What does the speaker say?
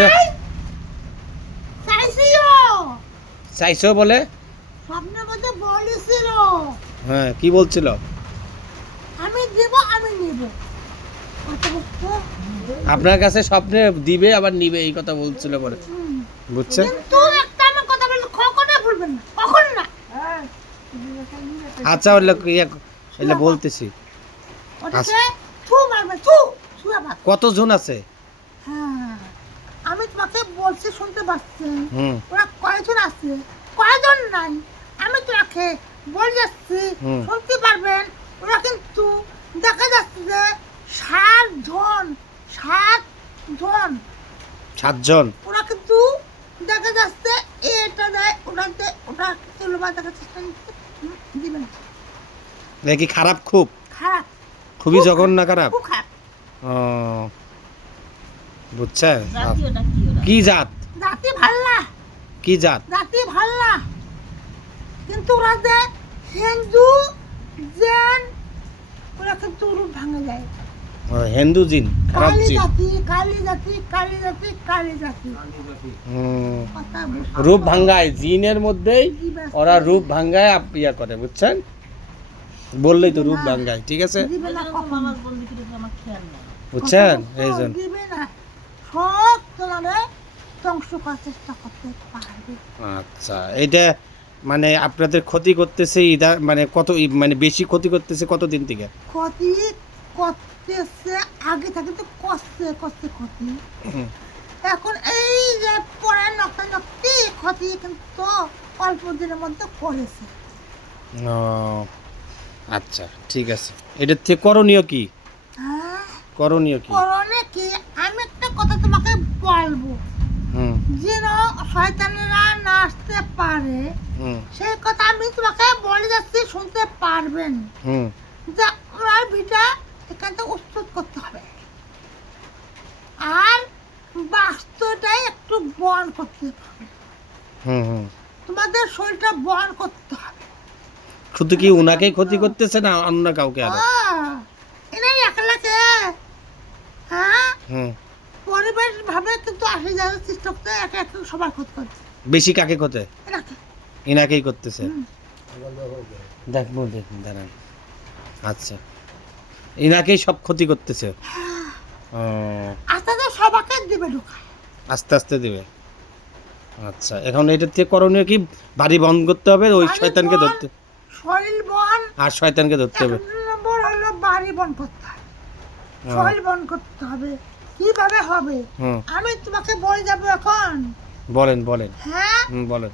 বুঝছো? চাইছো বলে স্বপ্নের মধ্যে বলেছিল হ্যাঁ, কি বলছিল? আমি দেব আমি নিব। কথা বুঝছো? আপনার কাছে স্বপ্নে দিবে আবার নিবে এই কথা বলছিল বলে, বুঝছেন? কিন্তু একটা আমার কথা বললে কখনো ভুলবেন না, কখনো না। আচ্ছা এলে বলতেছি। ওটাকে থু মারবে, থু থু আবার। কতজন আছে? হ্যাঁ, আমি তোমাকে বলছি শুনতে পাচ্ছি। হুম ওরা কয়জন আছে কয়জন নাই আমি তোমাকে বলে যাচ্ছি, হুম। শুনতে পারবেন। ওরা কিন্তু দেখা যাচ্ছে যে 7 জন 7 জন 7 জন। ওরা কিন্তু দেখা যাচ্ছে এটা দেয় ওটা দেয় ওটা তুলবা দেখা যাচ্ছে দিবেন দেখি খারাপ, খুব খারাপ, খুবই খুব জঘন্য খারাপ। খুব খারাপ। ও বুঝছেন? কি জাত? জাতি ভাল্লা, কি জাত? জাতি ভাল্লা, কিন্তু ওরা যে হিন্দু জেন ওরা কিন্তু রূপ ভাঙে যায়। হিন্দু জিন, খারাপ কালী জিন। জাতি কালী জাতি কালী জাতি কালী জাতি হুম, কথা বুঝছো? রূপ ভাঙ্গায়, জিনের মধ্যেই ওরা রূপ ভাঙ্গায় ইয়া করে, বুঝছেন? বললেই তো রূপ ভাঙ্গায়, ঠিক আছে, দিবে না কখনো। বুঝছেন? কথা এই বুঝছো? জন্য দিবে না, সব তোমারে ধ্বংস করার চেষ্টা করতে পারবে। আচ্ছা, এটা মানে আপনাদের ক্ষতি করতেছে মানে কত মানে বেশি ক্ষতি করতেছে কতদিন থেকে? ক্ষতি করতেছে আগে থেকে তো কষ্টে কষ্টে ক্ষতি, হুম। এখন এই যে পরে নকটা নকটি ক্ষতি কিন্তু অল্প দিনের মধ্যে করেছে। ও আচ্ছা, ঠিক আছে। এটার থেকে করণীয় কি? হ্যাঁ, করণীয় কি? করণে কি আমি একটা কথা তোমাকে বলবো, হুম যেন শয়তানেরা না আসতে পারে হুম সেই কথা আমি তোমাকে বলে যাচ্ছি, শুনতে পারবেন। হুম যে ওনার ভিটা এখান থেকে উচ্ছেদ করতে হবে, আর বাস্তুটাই একটু বন করতে হবে, হুম হুম। তোমাদের শরীরটা বন করতে হবে। শুধু কি উনাকেই ক্ষতি করতেছে না অন্য কাউকে আরো? এনাই একলাকে হ্যাঁ হুম। পরিবেশ ভাবে কিন্তু আসে যাওয়ার চেষ্টা করতে একে একে সবার ক্ষতি করছে বেশি কাকে ক্ষতি? এনাকে। ইনাকেই করতেছে। হুম। দেখুন দাঁড়ান। আচ্ছা, ইনাকেই সব ক্ষতি করতেছে। ও আস্তে আস্তে সবাকে দিবে ঢোকায়। আস্তে আস্তে দিবে। আচ্ছা, এখন এটার থেকে করণীয় কি? বাড়ি বন্ধ করতে হবে, ওই বাড়ি শয়তানকে বন, ধরতে, শরীর বন, আর শয়তানকে ধরতে এক হবে। নম্বর হলো বাড়ি বন করতে হবে, ও, শরীর বন করতে হবে। কিভাবে হবে হুম আমি তোমাকে বলে যাবো এখন। বলেন বলেন, হ্যাঁ, হুম বলেন।